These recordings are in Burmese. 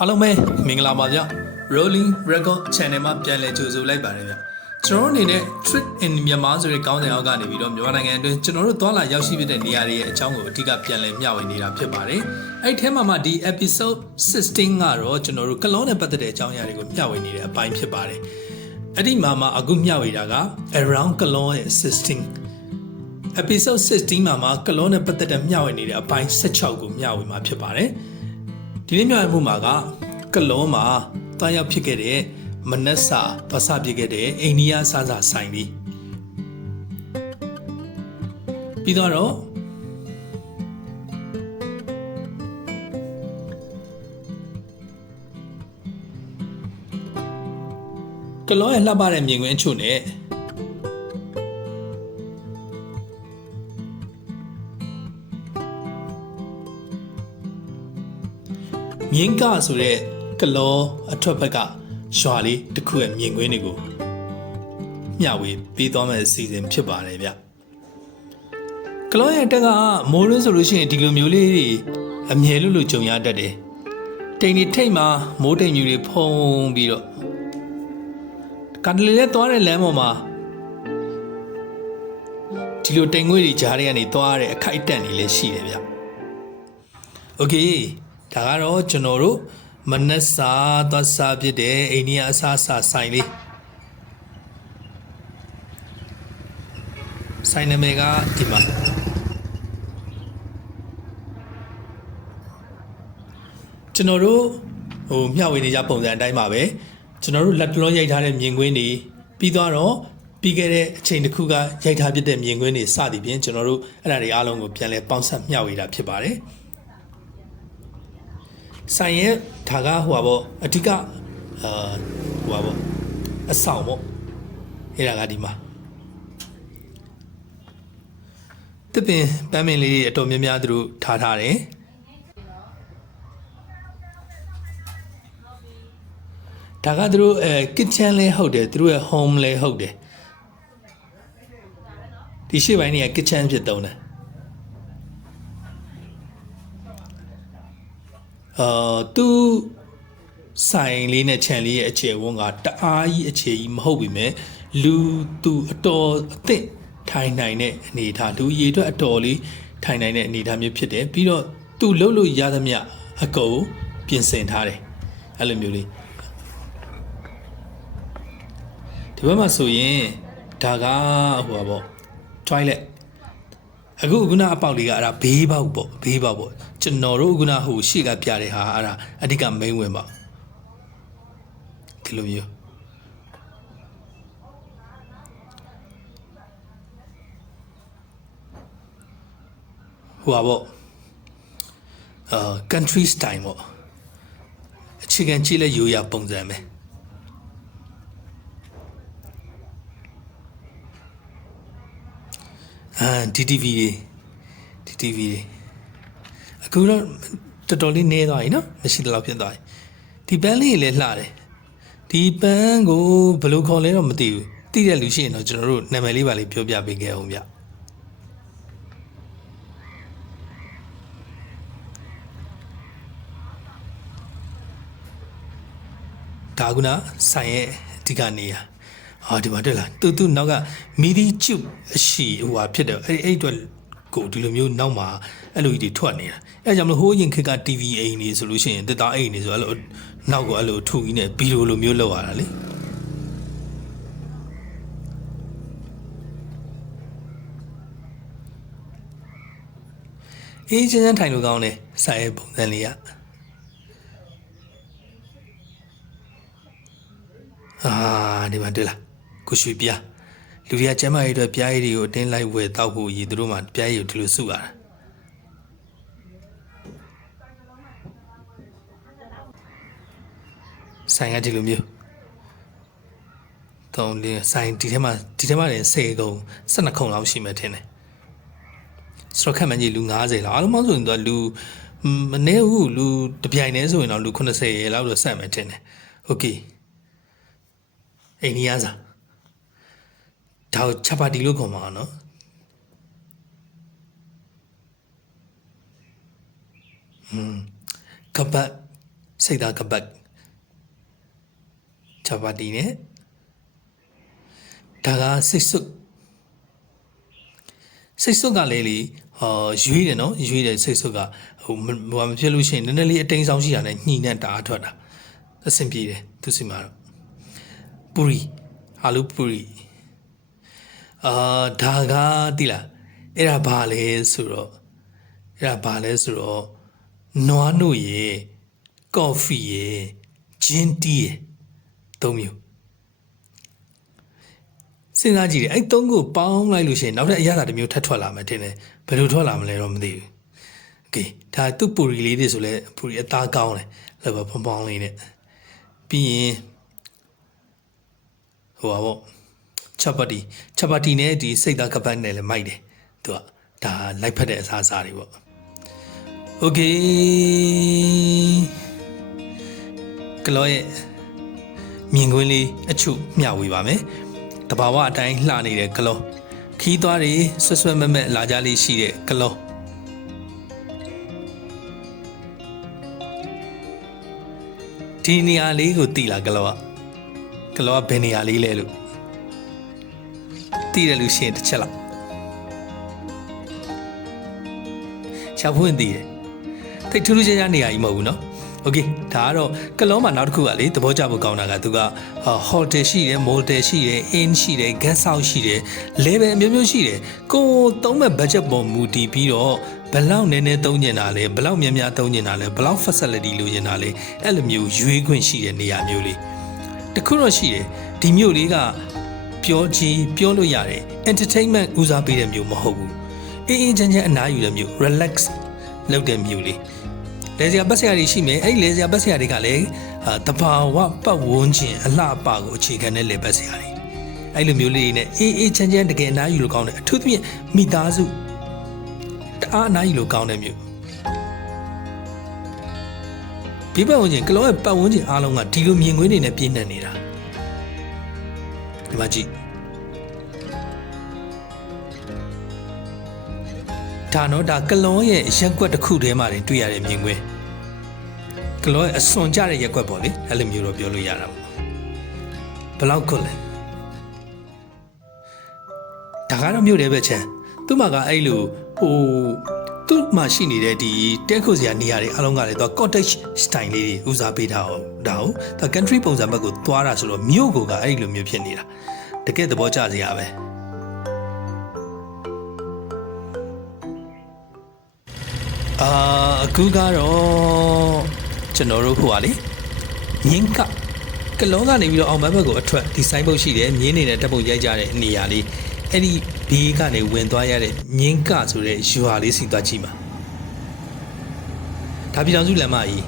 အားလုံးပဲမင်္ဂလာပါဗျ Rolling Record Channel မှာပြန်လည်ကြိုဆိုလိုက်ပါတယ်ဗျကျွန်တော်တို့အနေနဲ့ Trip in မြန်မာဆိုတဲ့ကောင်းတဲ့အောက်ကနေပြီးတော့မြန်မာနိုင်ငံအတွင်းကျွန်တော်တို့သွားလာရောက်ရှိဖြစ်တဲ့နေရာတွေရဲ့အကြောင်းကိုအဓိကပြန်လည်မျှဝေနေတာဖြစ်ပါတယ်အဲ့ဒီထဲမှာမှဒီ episode 16ကတော့ကျွန်တော်တို့ကလောနဲ့ပတ်သက်တဲ့အကြောင်းအရာတွေကိုမျှဝေနေတဲ့အပိုင်းဖြစ်ပါတယ်အဲ့ဒီမှာမှအခုမျှဝေတာက around ကလောရဲ့ 16 episode 16မှာမှာကလောနဲ့ပတ်သက်တဲ့မျှဝေနေတဲ့အပိုင်း16ကိုမျှဝေမှာဖြစ်ပါတယ် ဒီနေ့မျှဝေမှုမှာကကလောမှာတားရောက်ဖြစ်ခဲ့တဲ့မနက်စာသွားစပြစ်ခဲ့တဲ့အိန္ဒိယစားစာဆိုင်လေးပြီးတော့ကလောရဲ့လှပတဲ့မြင်ကွင်းအချို့နဲ့ မြင်းကဆိုတဲ့ကလောအထွက်ဘက်ကရွာလေးတစ်ခုရဲ့မြင်ကွင်းတွေကိုမျှဝေပေးသွားမဲ့အစီအစဉ်ဖြစ်ပါတယ်ဗျကလောရဲ့တက်ကမိုးရင်းဆိုလို့ရှိရင်ဒီလိုမျိုးလေးတွေအမြဲလို့လို့ကြုံရတတ်တယ်တိမ်တွေထိတ်မှာမိုးတိမ်မျိုးတွေဖုံးပြီးတော့ကန်တလီနဲ့သွားတဲ့လမ်းပေါ်မှာဒီလိုတိမ်ငွေ့တွေကြားထဲကနေသွားတဲ့အခိုက်အတန့်တွေလည်းရှိတယ်ဗျ။ Okay ဒါကတော့ကျွန်တော်တို့မနက်စာသွားစားဖြစ်တဲ့အိန္ဒိယအစားအစာဆိုင်လေးဆိုင်နာမည်ကဒီမှာကျွန်တော်တို့ဟိုမျှဝေနေကြပုံစံအတိုင်းပါပဲကျွန်တော်တို့လက်တလုံးရိုက်ထားတဲ့မြင်ကွင်းတွေပြီးသွားတော့ပြီးခဲ့တဲ့အချိန်တစ်ခုကရိုက်ထားပြတဲ့မြင်ကွင်းတွေစသည်ဖြင့်ကျွန်တော်တို့အဲ့ဒါတွေအားလုံးကိုပြန်လည်ပေါင်းစပ်မျှဝေတာဖြစ်ပါတယ် ဆိုင်ရဲ့ဒါကဟိုပါပေါ့အဓိကအာဟိုပါပေါ့အဆောင်ပေါ့အဲ့ဒါကဒီမှာတပင်ပန်းမင်လေးတွေအတော်များများသူတို့ထားထားတယ်ဒါကသူတို့အဲ kitchen လဲဟုတ်တယ်သူတို့ရဲ့ home လဲဟုတ်တယ်ဒီရှေ့ပိုင်းတွေက kitchen ဖြစ်သုံးတယ် အာသူဆိုင်လေးနဲ့ခြံလေးရဲ့အခြေဝန်းကတအားကြီးအခြေကြီးမဟုတ်ပြီမဲ့လူသူအတော်အသင့်ထိုင်နိုင်တဲ့အနေအထားသူရေအတွက်အတော်လေးထိုင်နိုင်တဲ့အနေအထားမျိုးဖြစ်တယ်ပြီးတော့သူလှုပ်လို့ရသမျှအကုန်ပြင်ဆင်ထားတယ်အဲ့လိုမျိုးလေးဒီဘက်မှာဆိုရင်ဒါကဟိုပါပေါ့ toilet အခုခုနအပေါက်လေးကအဲ့ဒါဘေးပေါက်ပေါ့ဘေးပေါက်ပေါ့ ကျွန်တော်တို့ခုနဟိုရှေ့ကပြတဲ့ဟာအဲ့ဒါအဓိက main ဝင်ပေါ့ဒီလိုမျိုးဟိုပါပေါ့အာ country style ပေါ့အခြေခံကြည့်လဲရိုးရပုံစံပဲအာ DTV တွေ DTV တွေ အခုတော့တော်တော်လေးနေသွားပြီနော်မရှိတော့ဖြစ်သွားပြီဒီပန်းလေးလည်းလှတယ်ဒီပန်းကိုဘယ်လိုခေါ်လဲတော့မသိဘူးသိတဲ့လူရှိရင်တော့ကျွန်တော်တို့နာမည်လေးပါလေးပြောပြပေးခဲ့အောင်ဗျဒါကုနာဆိုင်ရဲ့အဓိကနေရာဟာဒီမှာတွေ့လားတူတူနောက်ကမီဒီကျုပ်အရှိဟိုဟာဖြစ်တယ်အဲ့အဲ့အတွက် ကိုဒီလိုမျိုးနောက်မှာအဲ့လိုကြီးတွေထွက်နေတာအဲ့ကြောင့်မလို့ဟိုးရင်ခေတ်က TV အိမ်နေဆိုလို့ရှိရင်တက်တာအိမ်နေဆိုအဲ့လိုနောက်ကိုအဲ့လိုထူကြီးနဲ့ဗီဒီယိုလိုမျိုးလောက်ရတာလေအေးချင်းချင်းထိုင်လို့ကောင်းတယ်ဆိုင်ရဲ့ပုံစံလေးကအာဒီမှာတွေ့လားကိုရွှေပြား လူတွေကကျမ်းမာရေးအတွက်ပြားရည်တွေကိုအတင်းလိုက်ဝယ်တောက်ဖို့ရည်သူတို့မှပြားရည်ကိုဒီလိုစုရတာဆိုင်ကဒီလိုမျိုးတောင်းလေးဆိုင်ဒီထဲမှာဒီထဲမှာလည်း10ကုံ12ခုံလောက်ရှိမှထင်တယ်ဆိုတော့ခက်မှန်ကြီးလူ90လောက်အားလုံးပေါင်းဆိုရင်တော့လူမနေဘူးလူတပြိုင်တည်းဆိုရင်တော့လူ80ရေလောက်တော့ဆက်မှထင်တယ်โอเคအိန္ဒိယစာ ဒါကိုချပါတီလို့ခေါ်မှာနော်อืมကပတ်စိတ်သားကပတ်ချပါတီနဲ့ဒါကစိတ်စွတ်စိတ်စွတ်ကလေးလေအာရွေးတယ်နော်ရွေးတယ်စိတ်စွတ်ကဟိုမဟိုမဖြစ်လို့ရှိရင်နည်းနည်းလေးအတိမ်ဆောင်ရှိတာနဲ့ညှိနဲ့တအားထွက်တာအဆင်ပြေတယ်သူစီမှာတော့ပူရီအာလူပူရီ အာဒါကတိလားအဲ့ဒါဘာလဲဆိုတော့အဲ့ဒါဘာလဲဆိုတော့နွားနို့ရေကော်ဖီရေဂျင်းတီးရေသုံးမျိုးစဉ်းစားကြည့်တယ်အဲ့သုံးခုပေါင်းလိုက်လို့ရှိရင်နောက်ထပ်အရသာတစ်မျိုးထပ်ထွက်လာမယ်တင်တယ်ဘယ်လိုထွက်လာမလဲတော့မသိဘူးโอเคဒါသူ့ပူရီလေးတွေဆိုလဲပူရီအသားကောင်းတယ်လည်းပဲဖုံဖုံလေးနဲ့ပြီးရင်ဟိုပါဗော ချက်ပါတီချက်ပါတီနဲ့ဒီစိတ်သားကပတ်နဲ့လည်းမိုက်တယ်သူကဒါလိုက်ဖက်တဲ့အစားအစာတွေပေါ့โอเคကလောရဲ့မြင်ကွင်းလေးအချုပ်မျှဝေပါမယ်တဘာဝအတိုင်းလှနေတဲ့ကလောခီးသွားတွေဆွတ်ဆွတ်မက်မက်လာကြလေးရှိတဲ့ကလောဒီနေရာလေးကိုတိလာကလောကကလောကဘယ်နေရာလေးလဲလို့ တိတယ်လို့ရှိရင်တစ်ချက်လောက်ရှာဖွင့်တည်တယ်တိတ်ထူးထူးခြားခြားနေရာကြီးမဟုတ်ဘူးเนาะโอเคဒါကတော့ကလောမှာနောက်တစ်ခုကလေသဘောကျဖို့ကောင်းတာကသူကဟိုတယ်ရှိတယ်မိုတယ်ရှိတယ်အင်းရှိတယ် gas house ရှိတယ် level အမျိုးမျိုးရှိတယ်ကိုယ်သုံးမဲ့ budget ပေါ်မူတည်ပြီးတော့ဘလောက်နည်းနည်းသုံးကျင်တာလဲဘလောက်များများသုံးကျင်တာလဲဘလောက် facility လိုချင်တာလဲအဲ့လိုမျိုးရွေးခွင့်ရှိတဲ့နေရာမျိုးလေးတခုတော့ရှိတယ်ဒီမျိုးလေးက ပြောချီပြောလို့ရတယ် entertainment ဦးစားပေးတဲ့မျိုးမဟုတ်ဘူးအေးအေးချမ်းချမ်းအနားယူတဲ့မျိုး relax လုပ်တဲ့မျိုးလေးလေစရာပတ်စရာတွေရှိမယ်အဲ့ဒီလေစရာပတ်စရာတွေကလည်းအာတဘာဝပတ်ဝန်းကျင်အလှအပကိုအခြေခံတဲ့လေပတ်စရာတွေအဲ့လိုမျိုးလေးတွေနဲ့အေးအေးချမ်းချမ်းတကယ်အနားယူလို့ကောင်းတယ်အထူးသဖြင့်မိသားစုတအားအနားယူလို့ကောင်းတဲ့မျိုးဒီပတ်ဝန်းကျင်ကလောရဲ့ပတ်ဝန်းကျင်အားလုံးကဒီလိုမြင်ကွင်းတွေနဲ့ပြည့်နှက်နေတာ ဒီမှာကြည့်ဒါတော့ဒါကလောရဲ့ရက်ကွက်တစ်ခုထဲမှာတင်တွေ့ရတဲ့မြင်ကွင်းကလောရဲ့အစွန်ကြတဲ့ရက်ကွက်ပေါ့လေအဲ့လိုမျိုးတော့ပြောလို့ရတာပေါ့ဘယ်လောက်ခွလဲဒါကတော့မြို့တယ်ပဲချမ်းသူ့မှာကအဲ့လိုဟို သူ့မှာရှိနေတဲ့ဒီတဲခုစရာနေရာတွေအလုံးကလည်းသူက cottage style လေးတွေဦးစားပေးထားအောင်ဒါဟုတ်ဒါ country ပုံစံဘက်ကိုသွားတာဆိုတော့မြို့ကိုကအဲ့လိုမျိုးဖြစ်နေတာတကယ်သဘောကျစရာပဲအာအခုကတော့ကျွန်တော်တို့ဟိုပါလေမြင်းကကလောကနေပြီးတော့အောင်မဘက်ကိုအထွက်ဒီဆိုင်ဘုတ်ရှိတယ်မြင်းနေတဲ့တပ်ပုတ်ရိုက်ကြတဲ့နေရာလေးအဲ့ဒီ ဘေးကနေဝင်သွားရတဲ့မြင်းကဆိုတဲ့ရွာလေးစီသွားကြည့်မှာဒါပြည်တော်စုလမ်းမကြီး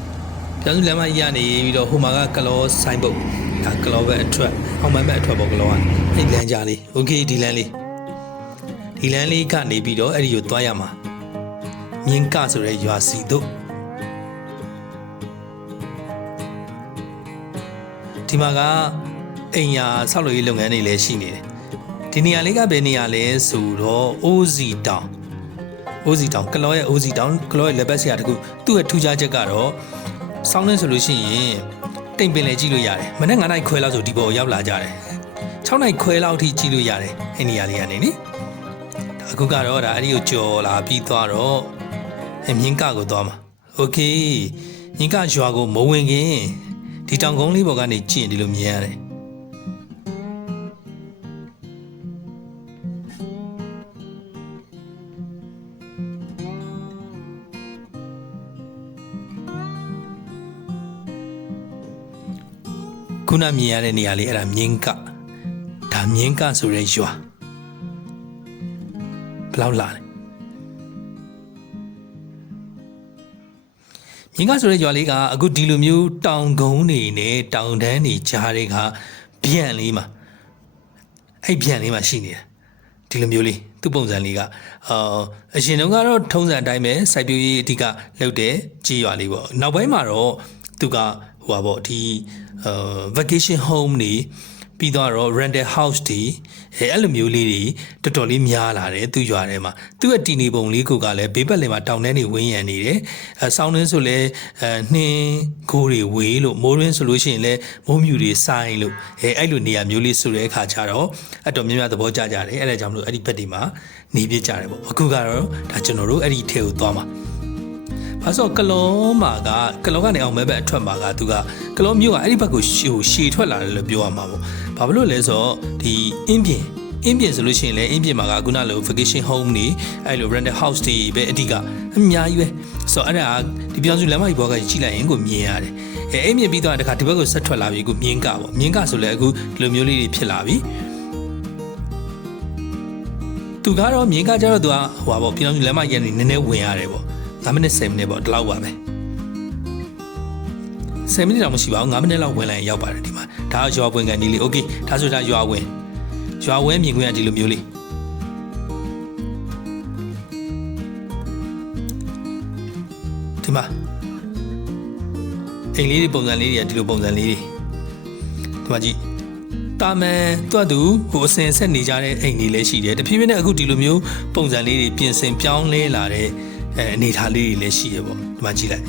ပြည်တော်စုလမ်းမကြီးကနေပြီးတော့ဟိုမှာကကလောဆိုင်ဘုတ်ဒါကလောဘက်အထွက်အောင်မဘက်အထွက်ပေါ့ကလောကအဲ့လမ်းကြားလေးโอเคဒီလမ်းလေးဒီလမ်းလေးကနေပြီးတော့အဲ့ဒီကိုသွားရမှာမြင်းကဆိုတဲ့ရွာစီတို့ဒီမှာကအိမ်ယာဆောက်လုပ်ရေးလုပ်ငန်းတွေလည်းရှိနေတယ် ဒီနေရာလေးကဘယ်နေရာလဲဆိုတော့အိုးစီတောင်အိုးစီတောင်ကလောရဲ့အိုးစီတောင်ကလောရဲ့လက်ပတ်ဆရာတကူသူ့ရဲ့ထူးခြားချက်ကတော့စောင်းနေဆိုလို့ရှိရင်တိမ်ပင်လေကြည့်လို့ရတယ်မနေ့9နိုင်ခွဲလောက်ဆိုဒီပေါ်ရောက်လာကြတယ်6နိုင်ခွဲလောက်ထိကြည့်လို့ရတယ်အဲ့နေရာလေးကနေနိဒါအခုကတော့ဒါအဲ့ဒီကိုကြော်လာပြီးသွားတော့အမြင်းကကိုသွားမှာโอเคမြင်းကရွာကိုမဝင်ခင်ဒီတောင်ကုန်းလေးပေါ်ကနေကြည့်ရင်ဒီလိုမြင်ရတယ် ခုနမြင်ရတဲ့နေရာလေးအဲ့ဒါမြင်းကဒါမြင်းကဆိုတဲ့ရွာဘယ်လောက်လာလဲမြင်းကဆိုတဲ့ရွာလေးကအခုဒီလိုမျိုးတောင်ကုန်းနေနဲ့တောင်တန်းနေကြားတွေကဗျံလေးမှာအဲ့ဗျံလေးမှာရှိနေတာဒီလိုမျိုးလေးသူ့ပုံစံလေးကအာအရင်တုန်းကတော့ထုံးစံအတိုင်းပဲစိုက်ပျိုးရေးအဓိကလုပ်တဲ့ကြီးရွာလေးပေါ့နောက်ပိုင်းမှာတော့သူကဟိုပါပေါ့ဒီအာ vacation home နေပြီးတော့ rental house တွေအဲအဲ့လိုမျိုးလေးတွေတော်တော်လေးများလာတယ်သူရွာထဲမှာသူ့ရဲ့တီနေပုံလေးကိုကလည်းဘေးပတ်လည်မှာတောင်တန်းတွေဝင်းရံနေတယ်အဲဆောင်းနှင်းဆိုလဲအဲနှင်းကိုးတွေဝေးလို့မိုးရင်းဆိုလို့ရှိရင်လဲမိုးမြူတွေဆိုင်လို့အဲအဲ့လိုနေရာမျိုးလေးဆိုတဲ့အခါကျတော့အတော်များများသဘောကျကြတယ်အဲ့ဒါကြောင့်မလို့အဲ့ဒီဘက်ဒီမှာနေပြကြတယ်ပေါ့အခုကတော့ဒါကျွန်တော်တို့အဲ့ဒီထဲကိုသွားမှာ အဲဆိုကလောမှာကကလောကနေအောင်မဲဘက်အထွက်မှာကသူကကလောမြို့ကအဲ့ဒီဘက်ကိုရှီရှီထွက်လာတယ်လို့ပြောရမှာပေါ့ဘာဖြစ်လို့လဲဆိုတော့ဒီအင်းပြင်အင်းပြင်ဆိုလို့ရှိရင်လည်းအင်းပြင်မှာကခုနလို vacation home နေအဲ့လို rental house တွေပဲအဓိကအများကြီးပဲဆိုတော့အဲ့ဒါဒီပြောင်းစုလမ်းမကြီးဘောကကြီးလိုက်ရင်ကိုမြင်ရတယ်အဲအင်းပြင်ပြီးတော့တခါဒီဘက်ကိုဆက်ထွက်လာပြီကိုမြင်းကပေါ့မြင်းကဆိုလည်းအခုဒီလိုမျိုးလေးတွေဖြစ်လာပြီသူကတော့မြင်းကကြတော့သူကဟိုပါပေါ့ပြောင်းစုလမ်းမကြီးကနေနည်းနည်းဝင်ရတယ်ပေါ့ 9မိနစ်10မိနစ်ပေါ့ဒီလောက်ပါပဲ10မိနစ်တောင်မရှိပါဘူး9မိနစ်လောက်ဝင်လိုက်ရင်ရောက်ပါတယ်ဒီမှာဒါကရွာဝင်ကန်ဒီလေးโอเคဒါဆိုဒါရွာဝင်ရွာဝင်မြင်ခွင့်ကဒီလိုမျိုးလေးဒီမှာအိမ်လေးတွေပုံစံလေးတွေကဒီလိုပုံစံလေးတွေဒီမှာကြည့်တာမန်တွတ်သူဟိုအစင်ဆက်နေကြတဲ့အိမ်တွေလည်းရှိတယ်တဖြည်းဖြည်းနဲ့အခုဒီလိုမျိုးပုံစံလေးတွေပြင်ဆင်ပြောင်းလဲလာတဲ့ အဲအနေထားလေးတွေလည်းရှိရပေါ့ဒီမှာကြည့်လိုက်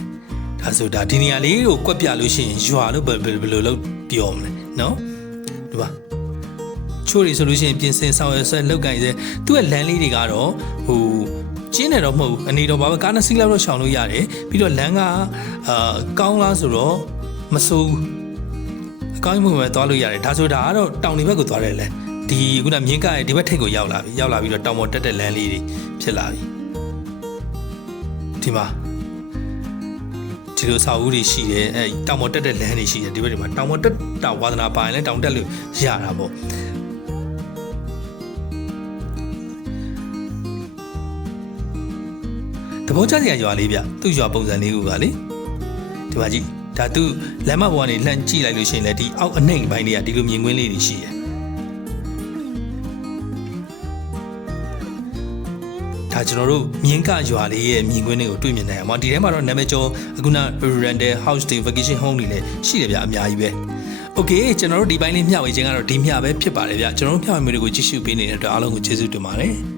ဒါဆိုဒါဒီနေရာလေးကိုကွက်ပြလို့ရှိရင်ရွာလို့ဘယ်ဘယ်ဘယ်လိုလုပ်ပြောမလဲနော်ဒီမှာချိုးတွေဆိုလို့ရှိရင်ပြင်ဆင်ဆောင်ရွက်ဆက်လောက်ကန်စေသူ့ရဲ့လမ်းလေးတွေကတော့ဟိုကျင်းတယ်တော့မဟုတ်ဘူးအနေတော့ဘာပဲကားနှစ်စီးလောက်တော့ရှောင်လို့ရတယ်ပြီးတော့လမ်းကအာကောင်းလားဆိုတော့မဆိုးဘူးအကောင်းကြီးမှုပဲသွားလို့ရတယ်ဒါဆိုဒါကတော့တောင်တွေဘက်ကိုသွားတယ်လေဒီခုနမြင်းကရဲ့ဒီဘက်ထိပ်ကိုရောက်လာပြီရောက်လာပြီးတော့တောင်ပေါ်တက်တဲ့လမ်းလေးတွေဖြစ်လာပြီ ဒီမှာဒီလိုစာအုပ်တွေရှိတယ်အဲတောင်ပေါ်တက်တဲ့လမ်းတွေရှိတယ်ဒီဘက်ဒီမှာတောင်ပေါ်တက်တာဝါသနာပါရင်လည်းတောင်တက်လို့ရတာပေါ့သဘောကျစရာရွာလေးဗျသူ့ရွာပုံစံလေးကလေဒီမှာကြည့်ဒါသူလမ်းမပေါ်ကနေလှမ်းကြည့်လိုက်လို့ရှိရင်လည်းဒီအောက်အနှိမ်ပိုင်းတွေကဒီလိုမြင်ကွင်းလေးတွေရှိတယ် ကျွန်တော်တို့မြင်းကရွာလေးရဲ့မြင်ကွင်းတွေကိုတွေ့မြင်နိုင်အောင်ပါဒီထဲမှာတော့နာမည်ကျော်အခုန rental house တွေ vacation home တွေလည်းရှိတယ်ဗျအများကြီးပဲโอเคကျွန်တော်တို့ဒီပိုင်းလေးမျှဝေခြင်းကတော့ဒီမျှပဲဖြစ်ပါတယ်ဗျကျွန်တော်တို့မျှဝေမျိုးတွေကိုကြည့်ရှုပေးနေတဲ့အတွက်အားလုံးကိုကျေးဇူးတင်ပါတယ်